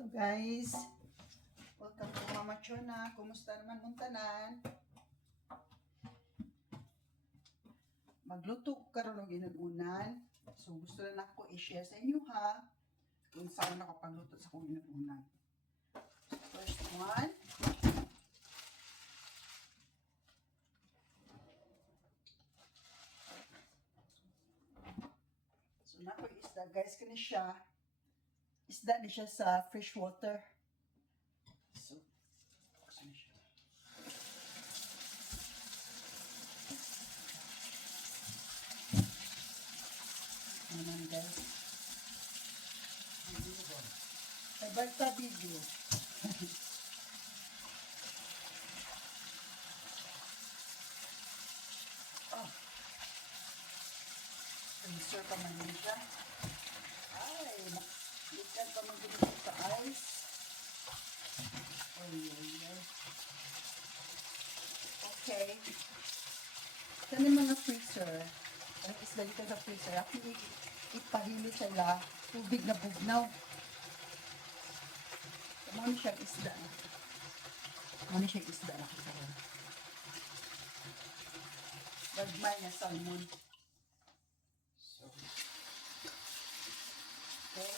Hello guys, welcome to Mama Chona. Kumusta naman mong tanan? Magluto ko karon og inunan. So gusto na ako i-share sa inyo ha kung saan ako pagluto sa akong inunan. First one, so nako isda guys, kani siya. Isda ni siya sa fresh water. So, kasi siya. Naman guys. Sabag sa video. Oh. Freezer pa man din siya. Ay, likan pa man din siya sa ice. Okay. Kani mga freezer. Ang isda dito sa freezer. Ako ipahili sila tubig na bugnaw. Muna siyang isda na. Muna siyang isda na. Gagmay na salmon. So, okay.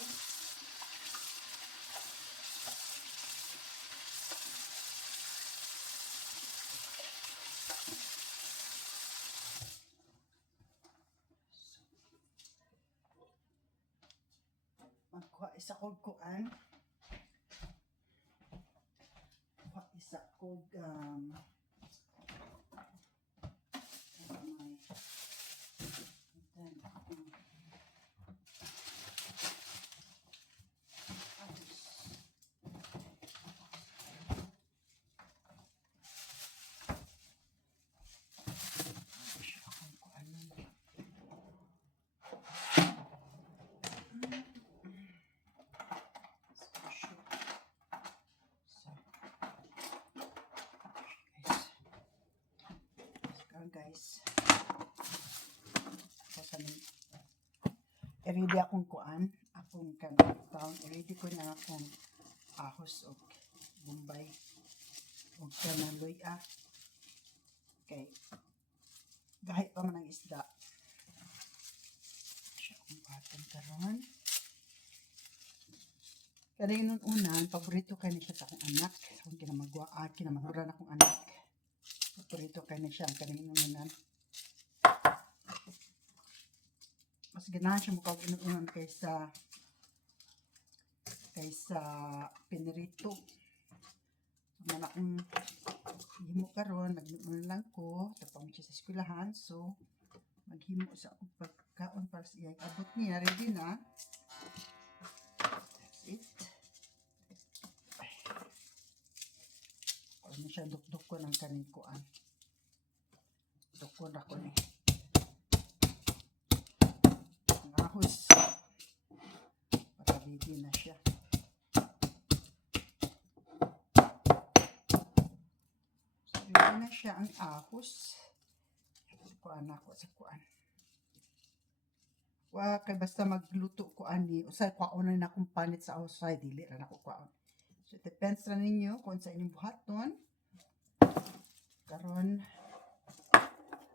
Magkuha isa kog kuan. Isa kog guys. I-ready akong kuan, akong kanang i-ready ko na akong ahos o bombay o kanang luya. Okay. Gahit pa man ang isda. Siya akong patong karon. Kanina unan, paborito kayo siya sa akong anak. Kung kinamaguran akong anak. Paborito kayo siya ang kanina unan. Mas ganahan siya mukha inuunan kaysa pinirito. Man akong himo karon, nagnuunan lang ko, tapos siya sa eskwelahan, so maghimo sa akong pagkaon para sa iya. Abot niya, ready na. That's it. Ano siya, dukduk ko ng kanin kuan. Dukon ako ni. Ahos para ready na siya. So, ready na siya ang ahos. Kuan ako sa kuan. Wa kay basta magluto kuan ni usay kuan na akong panit sa outside dili ra nako kuan. So depends ra ninyo kung sa inyong buhaton. Karon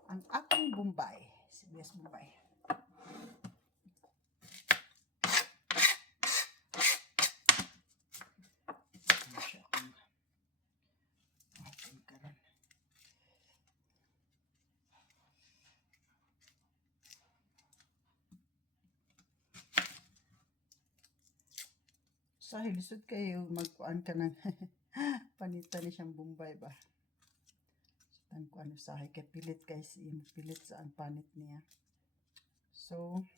ang akong bombay, sibuyas bombay. Sa hilisod kayo, magkuan ka ng panitan ni siyang bombay ba? Tan ko ano sahay kay pilit guys, pilit sa ang panit niya. So,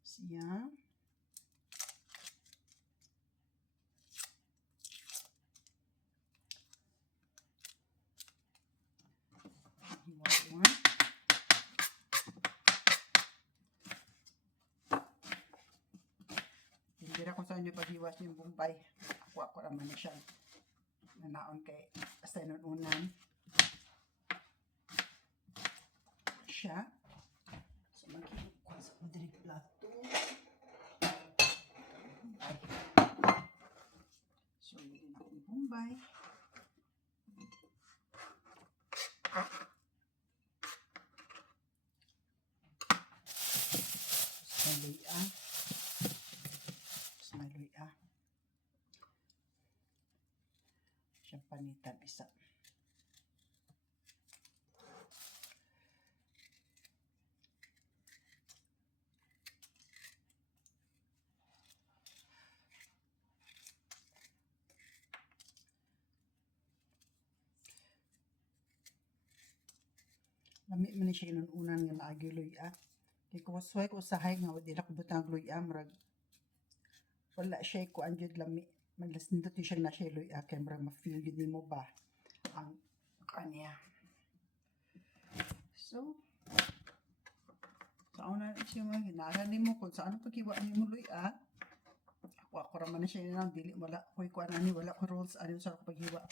siya. Hindi kung saan nyo paghiwas yung bombay. Ako naman na siya. Nanaon kay sa inunan. Siya. So, maghiwas sa madrig plato. Ay. tambay. Maluya. Maluya. Siyang panitan isa. Lami man ni siya inunan nga naagi luya. Kay kung wasway ko usahay nga wadi na kubutang luya murag wala siya ko anjud lami. Malas nindot yung siya na siya luya kay murag ma-feel yun mo ba ang kanya. So, sa una siya mga hinaran mo kung saan pagkiwa mo luya. Ako raman na siya nang dili wala ko kuan ani wala ko rules ani sa paghiwa.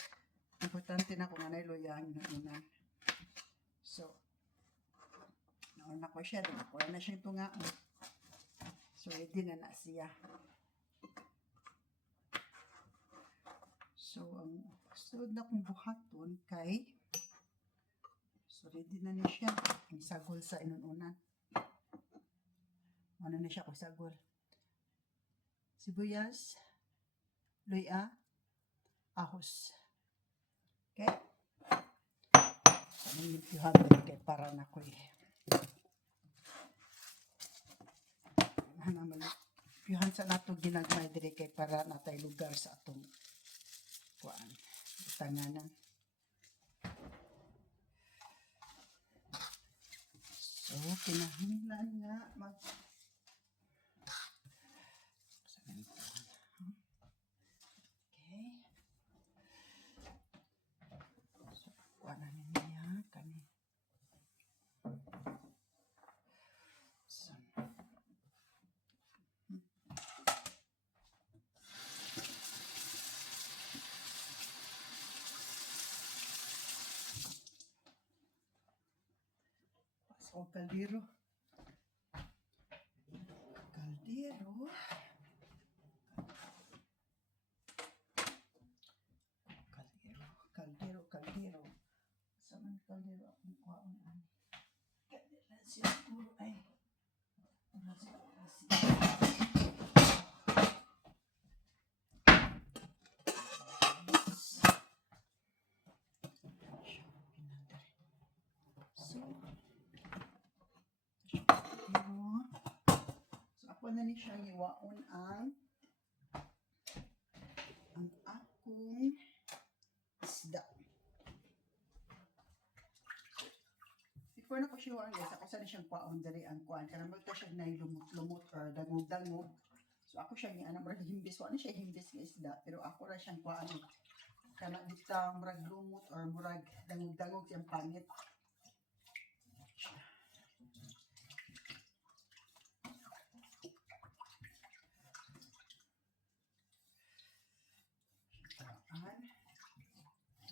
Importante na kung anay luya ang inunan. So, nauna ko siya, wala na siyang tunga. So, ready na na siya. So, ang sunod na kong buhaton kay so, ready na niya siya. Ang sagol sa inunan. Ano na siya kung sagol? Sibuyas, luya, ahos. Okay? So, nilimpyuhan ko kay para na ko piyuhan sa nato ginagmay dire kay para natay lugar sa atong kuan tanganan. So kinahanglan nga mag okay. So kuan na niya kani. So, o kaldero. Kaldero. Sama kaldero ang kuwaon ani. Kaldero siguro ay. Ako na ni siya iwaon ang akong isda. Before na ko siya iwaon guys, ako sa na siyang kwaon dari ang kuan. Karang magta siya na lumot-lumot or dangog-dangog. So ako siya ni anang murag himbis. Wala siya himbis nga isda. Pero ako ra siyang kwaon. Kanang bitang murag lumot or murag dangog-dangog siyang pangit.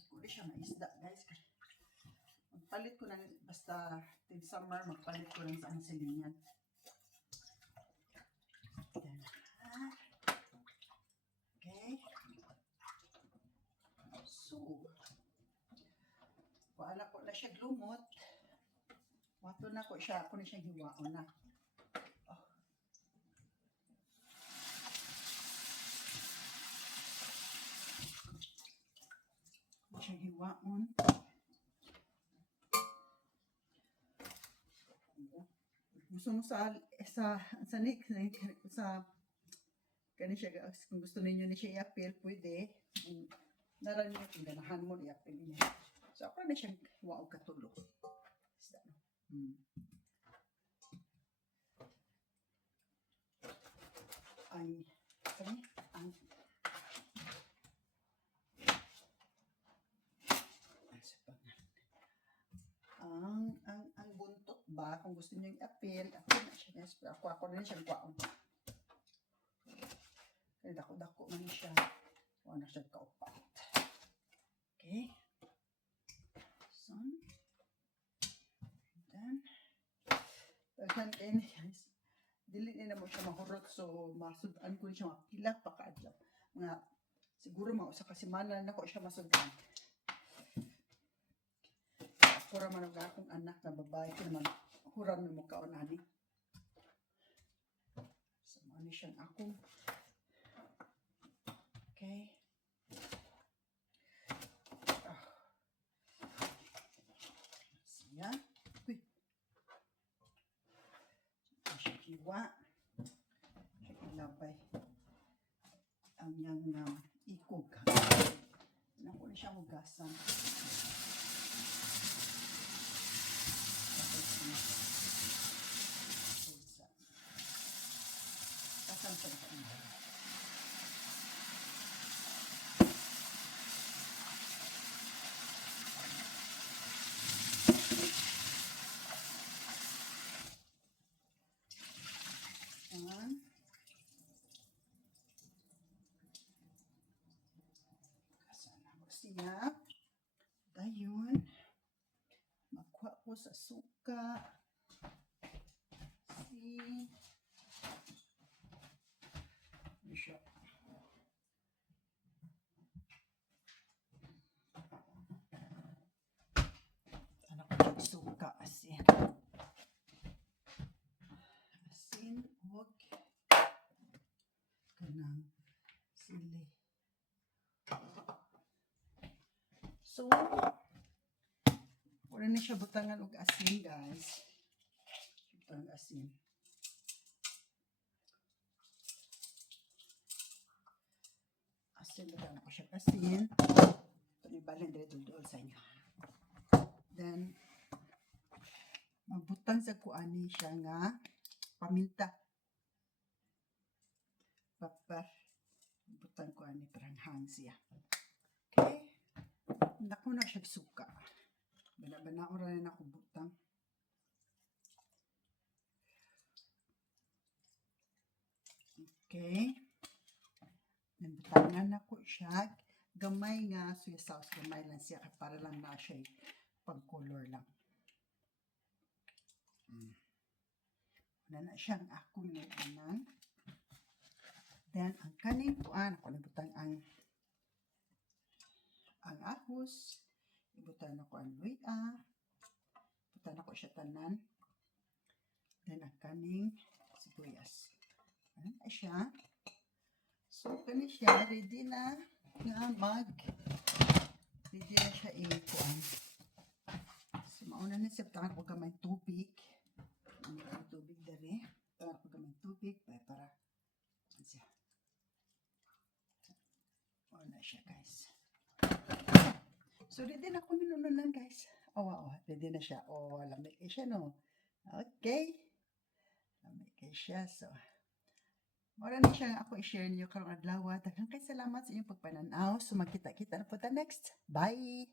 Kuli siya na isda guys. Magpalit ko ng basta tig summer magpalit ko ng saan silingan. Okay. So, wala ko na siya lumot. Wato na ko siya, ako na siya hiwaon na. Oh. Siya hiwaon. Gusto mo sa kani siya kung gusto ninyo ni siya i-appeal pwede naran niyo kung ganahan mo i-appeal niya. So ako na siya hiwaon katulo. Ang buntot ba kung gusto niyo i-appeal ako na siya yes, pero ako na siya kwaon. Kaya dako-dako man siya. Ako na siya kaupat. Okay. So, then daghan kayo guys. Dili na mo siya mahurot so masudan ko siya mapila pa kaadlaw. Mga Siguro mausa ka semana na ko siya masundan. Ako ra man ang akong anak na babae ko naman huram mo kaon ani. So mo ni siyang ako. Okay. Siya. Uy. Siya kiwa. Siya kilabay. Ang yang ikog. Naku na siya hugasan. Kasan siya nakainda. Ayan. Kasana ko siya. Dayon. Magkuha ko sa suka. Siya. Anak ko yung suka. Asin. Asin. Huwag. Kanang sili. So, wala na siya butangan og asin, guys. Butang asin. Asin, butangan ko siya asin. Ito ni balin dito sa inyo. Then, magbutang sa kuani siya nga paminta. Papar. Butang kuani parang hang siya. Okay. Naku na siya suka. Bana-bana oras na ako butang. Okay. Butangan ako siya. Gamay nga soy sauce. Gamay lang siya. Para lang na siya pag-color lang. Wala na siya ang akong naianan. Then, ang kanin kuan. Ako nabutang ang ahos. Ibutan ako ang luya. Ibutan ako siya tanan. Then, ang kaning sibuyas. Ayan na siya. So, kanin siya. Ready na nga ready na siya i-kuan. So, mauna na siya. Tangan ko gamay tubig. Ang tubig dari. Tangan ko gamay tubig. Para siya. Mauna siya, guys. So, ready na ako minununan, guys. Ready na siya. Lamig siya, no? Okay. Lamig siya. So, mara na siya ako i-share niyo karong adlaw. Daghang kay salamat sa inyong pagpananaw. So, magkita-kita na po ta next. Bye!